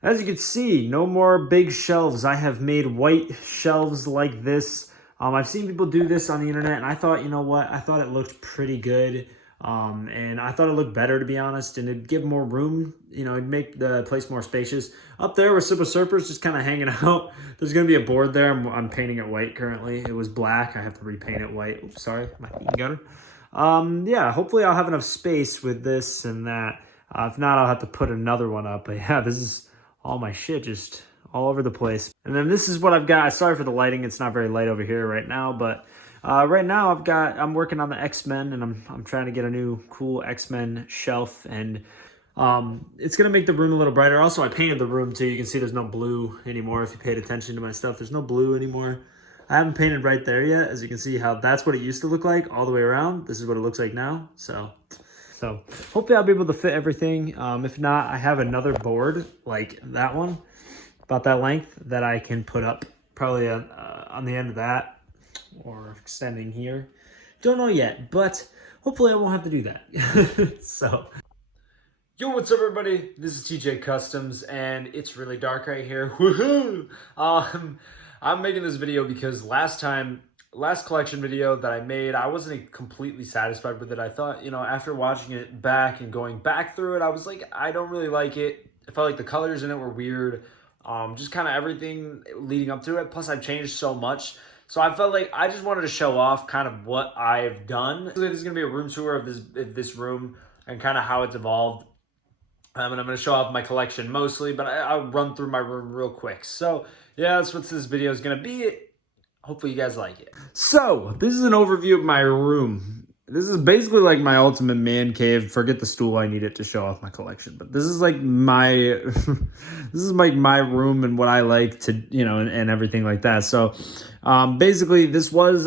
As you can see, no more big shelves. I have made white shelves like this. I've seen people do this on the internet, and I thought, you know what? I thought it looked pretty good. And I thought it looked better, to be honest, and it'd give more room. You know, it'd make the place more spacious. Up there where Super Surfer's just kind of hanging out, there's going to be a board there. I'm painting it white currently. It was black. I have to repaint it white. Oops, sorry, my heating gutter. Yeah, hopefully I'll have enough space with this and that. If not, I'll have to put another one up. But yeah, this is all my shit just all over the place. And then this is what I've got. Sorry for the lighting. It's not very light over here right now, but right now I'm working on the X-Men, and I'm trying to get a new cool X-Men shelf, and it's gonna make the room a little brighter. Also, I painted the room too. You can see there's no blue anymore. If you paid attention to my stuff, there's no blue anymore. I haven't painted right there yet. As you can see, how that's what it used to look like all the way around. This is what it looks like now. So hopefully I'll be able to fit everything. If not, I have another board like that one, about that length, that I can put up probably on the end of that, or extending here. Don't know yet, but hopefully I won't have to do that. So, yo, what's up, everybody? This is TJ Customs, and it's really dark right here. Woohoo! I'm making this video because last collection video that I made, I wasn't completely satisfied with it. I thought, you know, after watching it back and going back through it, I was like, I don't really like it. I felt like the colors in it were weird. Just kind of everything leading up to it. Plus, I've changed so much. So I felt like I just wanted to show off kind of what I've done. This is going to be a room tour of this room and kind of how it's evolved. And I'm going to show off my collection mostly, but I'll run through my room real quick. So yeah, that's what this video is going to be. Hopefully you guys like it. So this is an overview of my room. This is basically like my ultimate man cave. Forget the stool, I need it to show off my collection. But this is like my, this is like my room and what I like to, you know, and everything like that. So basically this was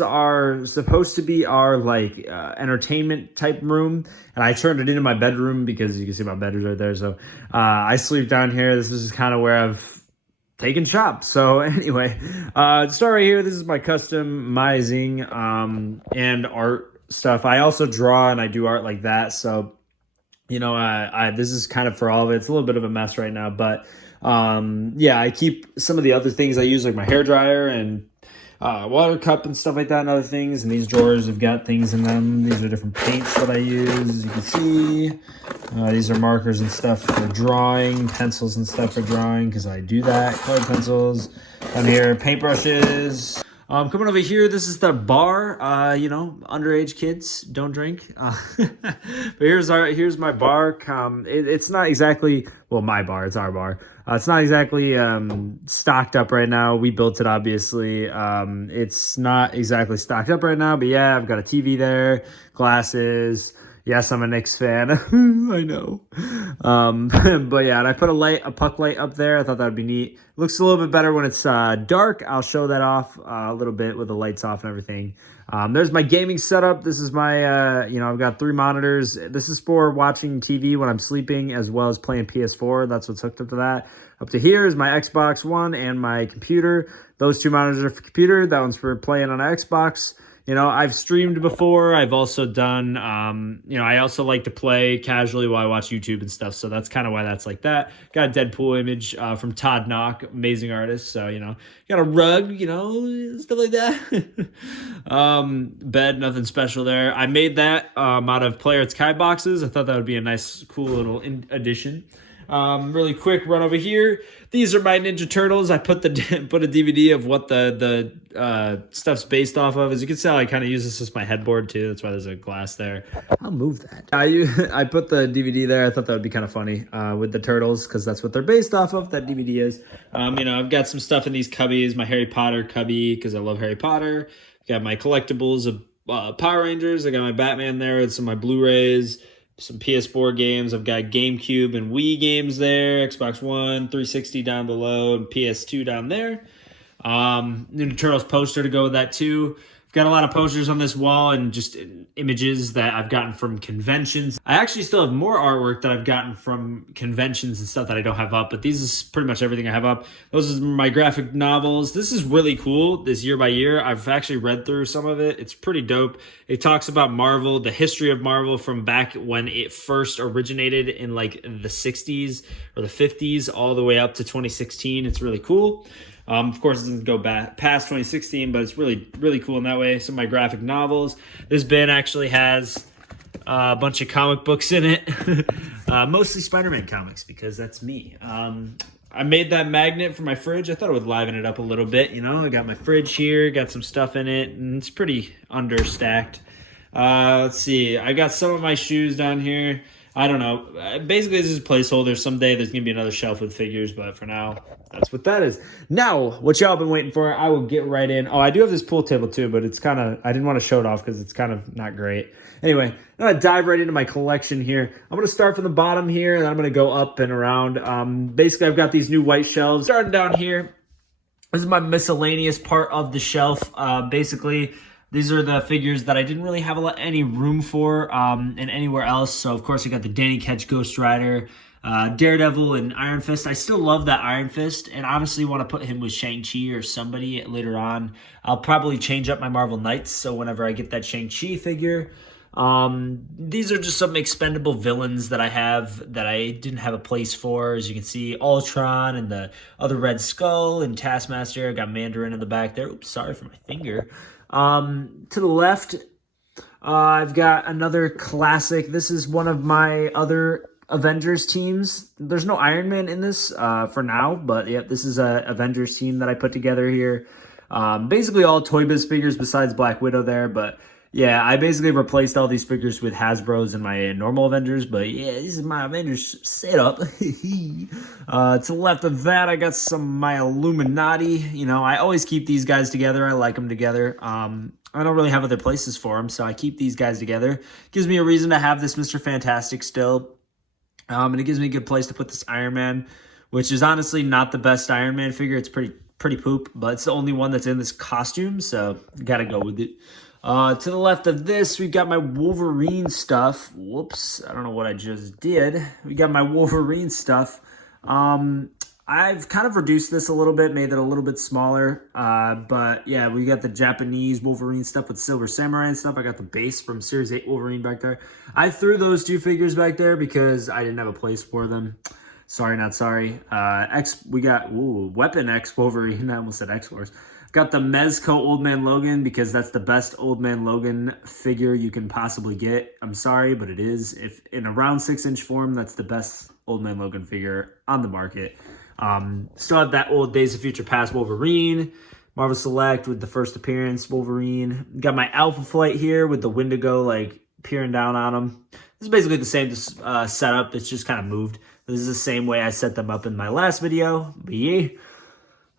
supposed to be our like entertainment type room. And I turned it into my bedroom because you can see my bedroom's right there. So I sleep down here. This is kind of where I've taken shop. So anyway, to start right here, this is my customizing and art stuff. I also draw and I do art like that. So, you know, this is kind of for all of it. It's a little bit of a mess right now, but yeah, I keep some of the other things I use, like my hair dryer and water cup and stuff like that, and other things. And these drawers have got things in them. These are different paints that I use, as you can see. These are markers and stuff for drawing, pencils and stuff for drawing, because I do that. Colored pencils. Down here, paintbrushes. Coming over here, this is the bar. You know, underage kids don't drink. But here's my bar. It's not exactly, well, my bar. It's our bar. It's not exactly stocked up right now. We built it, obviously. It's not exactly stocked up right now, but yeah, I've got a TV there, glasses. Yes, I'm a Knicks fan. I know. But yeah, and I put a puck light up there. I thought that would be neat. Looks a little bit better when it's dark. I'll show that off a little bit with the lights off and everything. There's my gaming setup. This is my, you know, I've got 3 monitors. This is for watching TV when I'm sleeping, as well as playing PS4. That's what's hooked up to that. Up to here is my Xbox One and my computer. Those 2 monitors are for computer. That one's for playing on an Xbox. You know, I've streamed before. I've also done, you know, I also like to play casually while I watch YouTube and stuff. So that's kind of why that's like that. Got a Deadpool image from Todd Knock, amazing artist. So, you know, got a rug, you know, stuff like that. Bed, nothing special there. I made that out of Player It's Kai boxes. I thought that would be a nice, cool little addition. Really quick run over here. These are my Ninja Turtles. I put a DVD of what the stuff's based off of. As you can tell, I kind of use this as my headboard too. That's why there's a glass there. I'll move that. I put the DVD there. I thought that would be kind of funny with the turtles, because that's what they're based off of. That DVD is. You know, I've got some stuff in these cubbies. My Harry Potter cubby, because I love Harry Potter. Got my collectibles of Power Rangers. I got my Batman there with some of my Blu-rays. Some PS4 games. I've got GameCube and Wii games there. Xbox One, 360 down below, and PS2 down there. Ninja Turtles poster to go with that too. Got a lot of posters on this wall and just images that I've gotten from conventions. I actually still have more artwork that I've gotten from conventions and stuff that I don't have up, but these is pretty much everything I have up. Those are my graphic novels. This is really cool, this year by year. I've actually read through some of it. It's pretty dope. It talks about Marvel, the history of Marvel from back when it first originated in like the 60s or the 50s all the way up to 2016. It's really cool. Of course, it doesn't go back past 2016, but it's really, really cool in that way. Some of my graphic novels. This bin actually has a bunch of comic books in it, mostly Spider-Man comics because that's me. I made that magnet for my fridge. I thought it would liven it up a little bit. You know, I got my fridge here, got some stuff in it, and it's pretty understacked. Let's see. I got some of my shoes down here. I don't know. Basically, this is a placeholder. Someday there's going to be another shelf with figures, but for now, that's what that is. Now, what y'all been waiting for, I will get right in. Oh, I do have this pool table too, but it's kind of, I didn't want to show it off because it's kind of not great. Anyway, I'm going to dive right into my collection here. I'm going to start from the bottom here, and I'm going to go up and around. Basically, I've got these new white shelves. Starting down here, this is my miscellaneous part of the shelf. Basically, these are the figures that I didn't really have any room for and anywhere else. So, of course, I got the Danny Ketch Ghost Rider, Daredevil, and Iron Fist. I still love that Iron Fist and honestly want to put him with Shang-Chi or somebody later on. I'll probably change up my Marvel Knights, so whenever I get that Shang-Chi figure. These are just some expendable villains that I have that I didn't have a place for. As you can see, Ultron and the other Red Skull and Taskmaster. I got Mandarin in the back there. Oops, sorry for my finger. To the left, I've got another classic. This is one of my other Avengers teams. There's no Iron Man in this for now, but yeah, this is a Avengers team that I put together here. Basically all Toy Biz figures besides Black Widow there, but yeah, I basically replaced all these figures with Hasbro's and my normal Avengers, but yeah, this is my Avengers setup. To the left of that, I got my Illuminati. You know, I always keep these guys together. I like them together. I don't really have other places for them, so I keep these guys together. Gives me a reason to have this Mr. Fantastic still. And it gives me a good place to put this Iron Man, which is honestly not the best Iron Man figure. It's pretty poop, but it's the only one that's in this costume, so gotta go with it. To the left of this, we've got my Wolverine stuff. Whoops, I don't know what I just did. We got my Wolverine stuff. I've kind of reduced this a little bit, made it a little bit smaller. But yeah, we got the Japanese Wolverine stuff with Silver Samurai and stuff. I got the base from Series 8 Wolverine back there. I threw those two figures back there because I didn't have a place for them. Sorry, not sorry. We got Weapon X Wolverine. I almost said X-Force. Got the Mezco Old Man Logan because that's the best Old Man Logan figure you can possibly get. I'm sorry, but it is. If in a round 6-inch form, that's the best Old Man Logan figure on the market. Still have that old Days of Future Past Wolverine. Marvel Select with the first appearance Wolverine. Got my Alpha Flight here with the Wendigo like peering down on him. This is basically the same setup. It's just kind of moved. This is the same way I set them up in my last video. But yeah.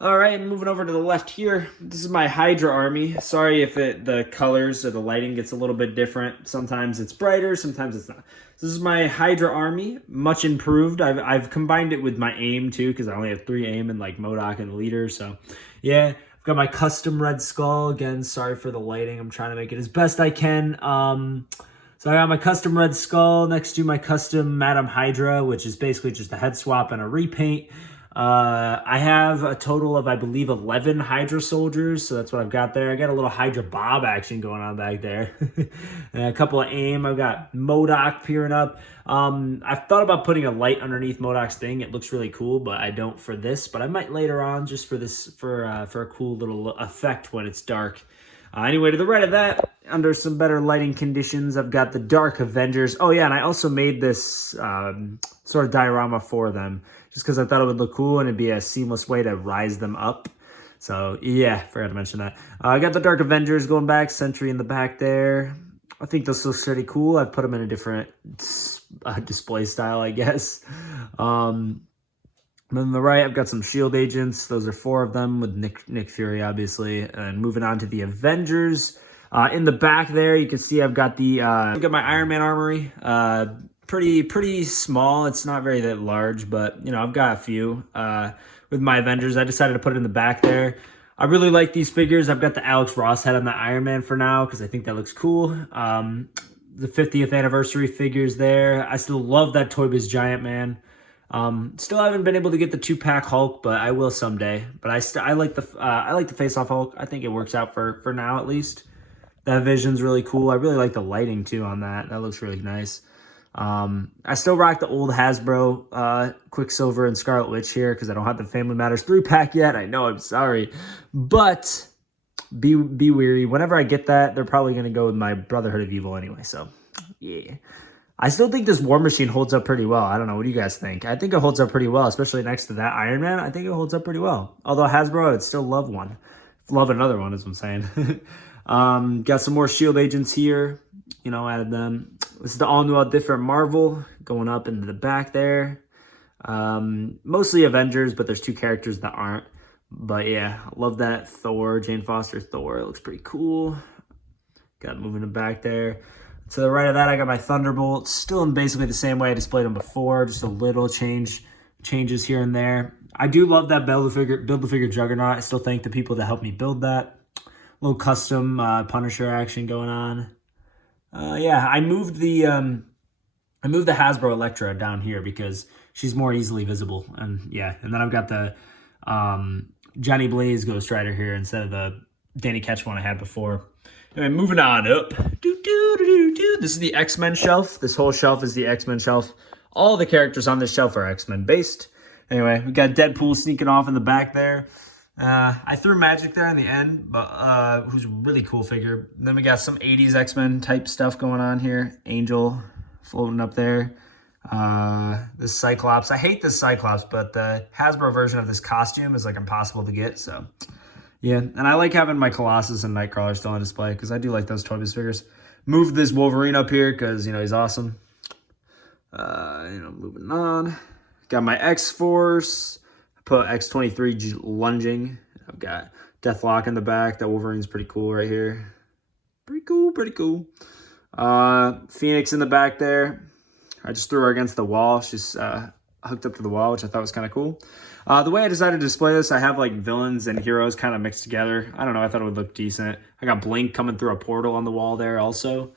All right, moving over to the left here. This is my Hydra army. Sorry if the colors or the lighting gets a little bit different. Sometimes it's brighter, sometimes it's not. This is my Hydra army, much improved. I've combined it with my AIM too, because I only have 3 AIM and like MODOK and Leader. So yeah, I've got my custom Red Skull. Again, sorry for the lighting. I'm trying to make it as best I can. So I got my custom Red Skull next to my custom Madam Hydra, which is basically just a head swap and a repaint. I have a total of, I believe, 11 Hydra soldiers, so that's what I've got there. I got a little Hydra Bob action going on back there. And a couple of AIM. I've got MODOK peering up. I've thought about putting a light underneath MODOK's thing. It looks really cool, but I don't for this. But I might later on just for this, for a cool little effect when it's dark. Anyway, to the right of that, under some better lighting conditions, I've got the Dark Avengers. Oh yeah, and I also made this sort of diorama for them, just because I thought it would look cool and it'd be a seamless way to rise them up. So yeah, forgot to mention that. I got the Dark Avengers going back, Sentry in the back there. I think this looks pretty cool. I've put them in a different display style, I guess. And on the right, I've got some S.H.I.E.L.D. agents. Those are 4 of them with Nick Fury, obviously. And moving on to the Avengers. In the back there, you can see I've got I've got my Iron Man armory. Pretty small. It's not very that large, but you know, I've got a few. With my Avengers, I decided to put it in the back there. I really like these figures. I've got the Alex Ross head on the Iron Man for now because I think that looks cool. The 50th anniversary figures there. I still love that Toy Biz Giant Man. Still haven't been able to get the 2-pack Hulk, but I will someday. But I like the Face Off Hulk. I think it works out for now at least. That Vision's really cool. I really like the lighting too on that. That looks really nice. I still rock the old Hasbro Quicksilver and Scarlet Witch here because I don't have the Family Matters 3-pack yet. I know, I'm sorry. But be weary. Whenever I get that, they're probably going to go with my Brotherhood of Evil anyway. So, yeah. I still think this War Machine holds up pretty well. I don't know. What do you guys think? I think it holds up pretty well, especially next to that Iron Man. I think it holds up pretty well. Although Hasbro, I would still love one. Love another one, is what I'm saying. Got some more S.H.I.E.L.D. agents here. You know, added them. This is the all-new, different Marvel going up into the back there. Mostly Avengers, but there's 2 characters that aren't. But yeah, love that Thor, Jane Foster Thor. It looks pretty cool. Got moving it back there. To the right of that, I got my Thunderbolts. Still in basically the same way I displayed them before. Just a little changes here and there. I do love that Build-A-Figure Juggernaut. I still thank the people that helped me build that. Little custom Punisher action going on. Yeah, I moved the Hasbro Elektra down here because she's more easily visible. And yeah, and then I've got the Johnny Blaze Ghost Rider here instead of the Danny Ketch one I had before. Anyway, moving on up. This is the X-Men shelf. This whole shelf is the X-Men shelf. All the characters on this shelf are X-Men based. Anyway, we got Deadpool sneaking off in the back there. I threw Magic there in the end, but who's a really cool figure. Then we got some 80s X-Men type stuff going on here. Angel floating up there. This Cyclops. I hate this Cyclops, but the Hasbro version of this costume is like impossible to get, so yeah. And I like having my Colossus and Nightcrawler still on display because I do like those Toy Biz figures. Moved this Wolverine up here because, you know, he's awesome. Moving on. Got my X-Force. Put X-23 lunging. I've got Deathlock in the back. That Wolverine's pretty cool right here. Pretty cool. Phoenix in the back there. I just threw her against the wall. She's hooked up to the wall, which I thought was kind of cool. The way I decided to display this, I have like villains and heroes kind of mixed together. I don't know. I thought it would look decent. I got Blink coming through a portal on the wall there also.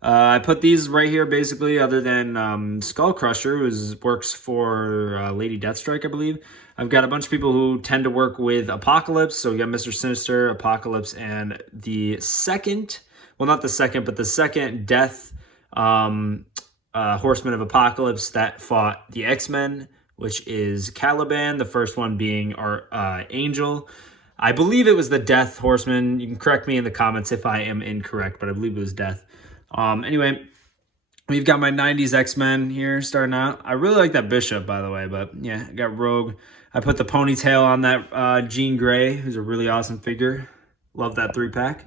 I put these right here basically, other than Skull Crusher, who works for Lady Deathstrike, I believe. I've got a bunch of people who tend to work with Apocalypse. So we got Mr. Sinister, Apocalypse, and the second, well, not the second, but the second Death Horseman of Apocalypse that fought the X-Men, which is Caliban, the first one being our Angel. I believe it was the Death Horseman. You can correct me in the comments if I am incorrect, but I believe it was Death. Anyway, we've got my 90s X-Men here starting out. I really like that Bishop, by the way, but yeah, I got Rogue. I put the ponytail on that Jean Grey, who's a really awesome figure. Love that 3-pack.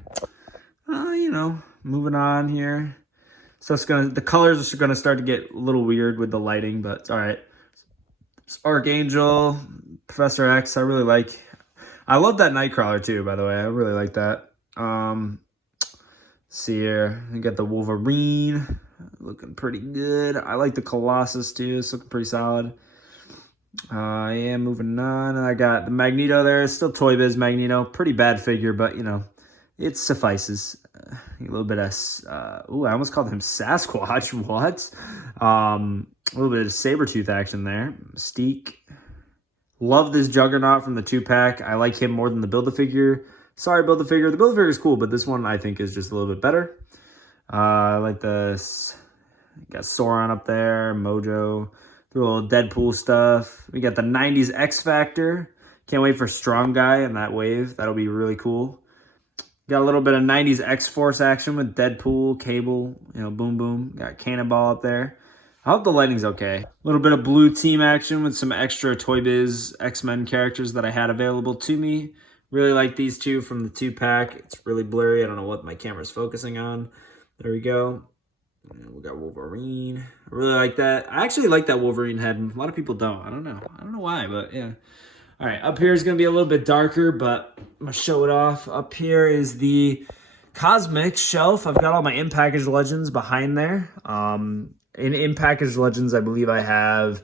Moving on here. So the colors are gonna start to get a little weird with the lighting, but it's all right. It's Archangel, Professor X. I love that Nightcrawler too, by the way. I really like that. See here, we got the Wolverine looking pretty good. I like the Colossus too. It's looking pretty solid. Yeah, moving on. And I got the Magneto there. It's still Toy Biz Magneto. Pretty bad figure, but you know, it suffices. A little bit of I almost called him Sasquatch. What? A little bit of Sabretooth action there. Mystique. Love this Juggernaut from the 2-pack. I like him more than the Build-A-Figure. Sorry, Build-A-Figure. The Build-A-Figure is cool, but this one I think is just a little bit better. I like this. Got Sauron up there. Mojo. Do a little Deadpool stuff. We got the 90s X Factor. Can't wait for Strong Guy in that wave. That'll be really cool. Got a little bit of 90s X-Force action with Deadpool, Cable, Boom Boom. Got Cannonball up there. I hope the lighting's okay. A little bit of Blue Team action with some extra Toy Biz X-Men characters that I had available to me. Really like these two from the 2-pack. It's really blurry. I don't know what my camera's focusing on. There we go. And we got Wolverine. I really like that. I actually like that Wolverine head. A lot of people don't. I don't know why, but yeah. All right, up here is going to be a little bit darker, but I'm going to show it off. Up here is the Cosmic shelf. I've got all my in-package legends behind there. In in-package legends, I believe I have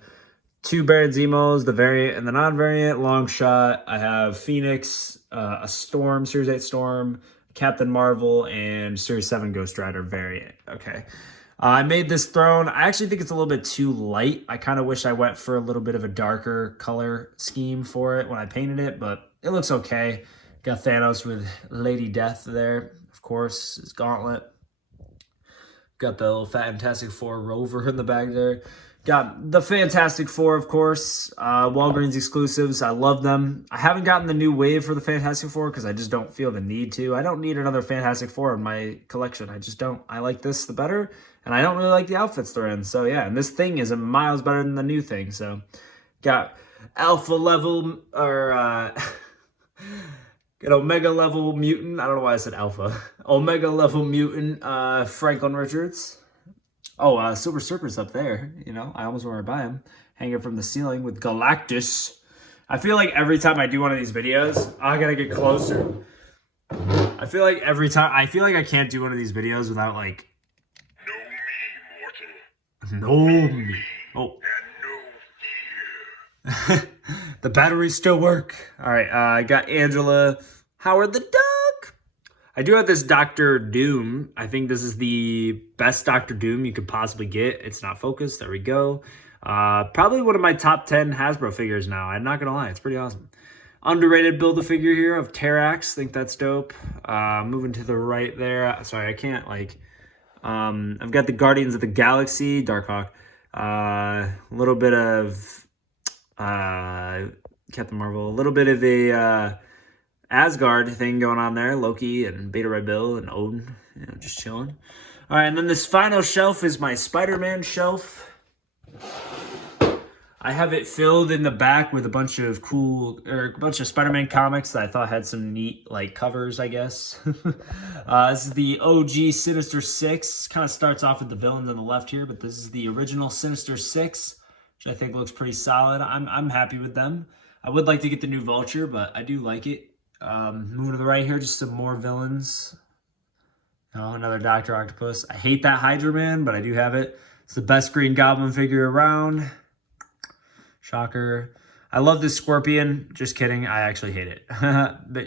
two Baron Zemos, the variant and the non-variant. Long shot. I have Phoenix, a Storm, Series 8 Storm, Captain Marvel, and Series 7 Ghost Rider variant. Okay. I made this throne. I actually think it's a little bit too light. I kind of wish I went for a little bit of a darker color scheme for it when I painted it, but it looks okay. Got Thanos with Lady Death there, of course, his gauntlet. Got the little Fantastic Four rover in the back there. Got the Fantastic Four, of course. Walgreens exclusives. I love them. I haven't gotten the new wave for the Fantastic Four because I just don't feel the need to. I don't need another Fantastic Four in my collection. I just don't. I like this the better, and I don't really like the outfits they're in. So, yeah, and this thing is miles better than the new thing. So, got alpha level, or an omega level mutant. I don't know why I said alpha. Omega level mutant Franklin Richards. Oh, Silver Surfer's up there. You know, I almost want to buy him. Hanging from the ceiling with Galactus. I feel like every time I do one of these videos, I gotta get closer. I feel like every time, I can't do one of these videos without like, know me. Oh. The batteries still work. All right, I got Angela, Howard the Duck. I do have this Doctor Doom. I think this is the best Doctor Doom you could possibly get. It's not focused. There we go. Probably one of my top 10 Hasbro figures now. I'm not going to lie. It's pretty awesome. Underrated Build-A-Figure here of Terrax. Think that's dope. Moving to the right there. Sorry, I can't like... I've got the Guardians of the Galaxy, Darkhawk. A little bit of Captain Marvel. A little bit of a Asgard thing going on there. Loki and Beta Ray Bill and Odin, you know, just chilling. All right, and then this final shelf is my Spider-Man shelf. I have it filled in the back with a bunch of Spider-Man comics that I thought had some neat like covers, I guess. This is the OG Sinister Six. Kind of starts off with the villains on the left here, but this is the original Sinister Six, which I think looks pretty solid. I'm happy with them. I would like to get the new Vulture, but I do like it. Moving to the right here, just some more villains. Oh, another Dr. Octopus. I hate that Hydra Man, but I do have it. It's the best Green Goblin figure around. Shocker. I love this Scorpion. Just kidding. I actually hate it. But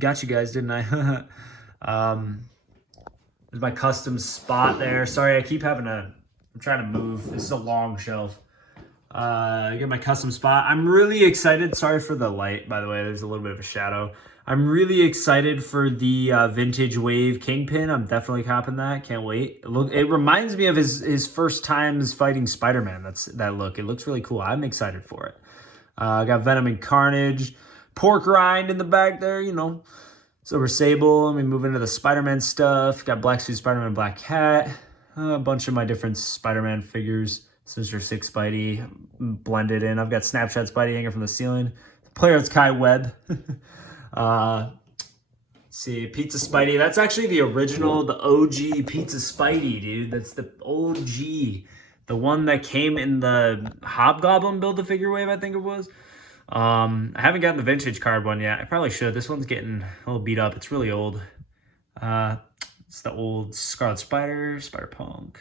got you guys, didn't I? There's my custom spot there. Sorry, I keep having to... I'm trying to move. This is a long shelf. I get my custom spot. I'm really excited. Sorry for the light, by the way. There's a little bit of a shadow. I'm really excited for the Vintage Wave Kingpin. I'm definitely copping that. Can't wait. It reminds me of his first times fighting Spider-Man. That look. It looks really cool. I'm excited for it. I got Venom and Carnage. Pork Rind in the back there, you know. Silver Sable. Let me move into the Spider-Man stuff. Got Black Suit Spider-Man, Black Cat. A bunch of my different Spider-Man figures. Sinister Six Spidey blended in. I've got Snapchat Spidey hanging from the ceiling. Player's Kai Webb. Let's see, Pizza Spidey. That's actually the original, the OG Pizza Spidey, dude. That's the OG. The one that came in the Hobgoblin Build-A-Figure wave, I think it was. I haven't gotten the vintage card one yet. I probably should. This one's getting a little beat up. It's really old. It's the old Scarlet Spider, Spider-Punk.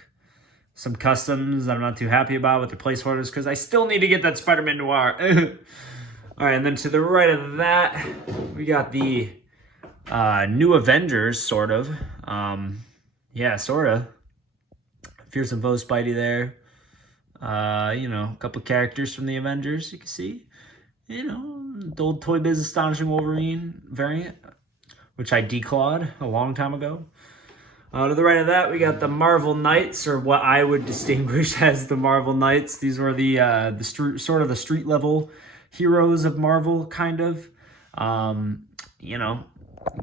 Some customs that I'm not too happy about with the placeholders because I still need to get that Spider-Man Noir. All right, and then to the right of that, we got the new Avengers, sort of. Yeah, sort of. Fearsome Foe Spidey there. You know, a couple characters from the Avengers, you can see. You know, the old Toy Biz Astonishing Wolverine variant, which I declawed a long time ago. To the right of that, we got the Marvel Knights, or what I would distinguish as the Marvel Knights. These were the sort of the street level heroes of Marvel, kind of. You know,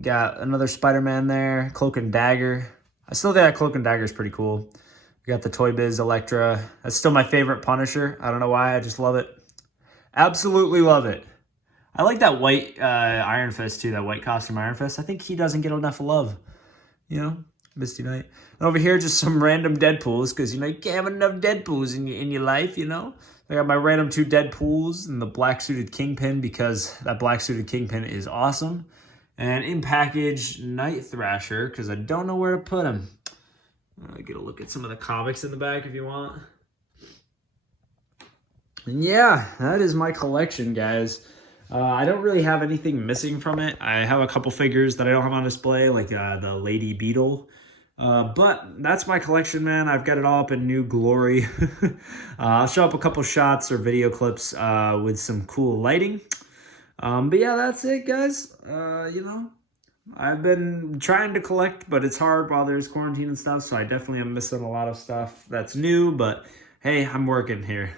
got another Spider-Man there, Cloak and Dagger. I still think that Cloak and Dagger is pretty cool. We got the Toy Biz Elektra. That's still my favorite Punisher. I don't know why, I just love it. Absolutely love it. I like that white Iron Fist too, that white costume Iron Fist. I think he doesn't get enough love, you know? Misty Knight. And over here, just some random Deadpools, because, you know, you can't have enough Deadpools in your life, you know? I got my random 2 Deadpools and the black-suited Kingpin, because that black-suited Kingpin is awesome. And in package, Night Thrasher, because I don't know where to put him. Get a look at some of the comics in the back if you want. And yeah, that is my collection, guys. I don't really have anything missing from it. I have a couple figures that I don't have on display, like the Lady Beetle. But that's my collection, man. I've got it all up in new glory. I'll show up a couple shots or video clips with some cool lighting. But yeah, that's it, guys. I've been trying to collect, but it's hard while there's quarantine and stuff. So I definitely am missing a lot of stuff that's new. But hey, I'm working here.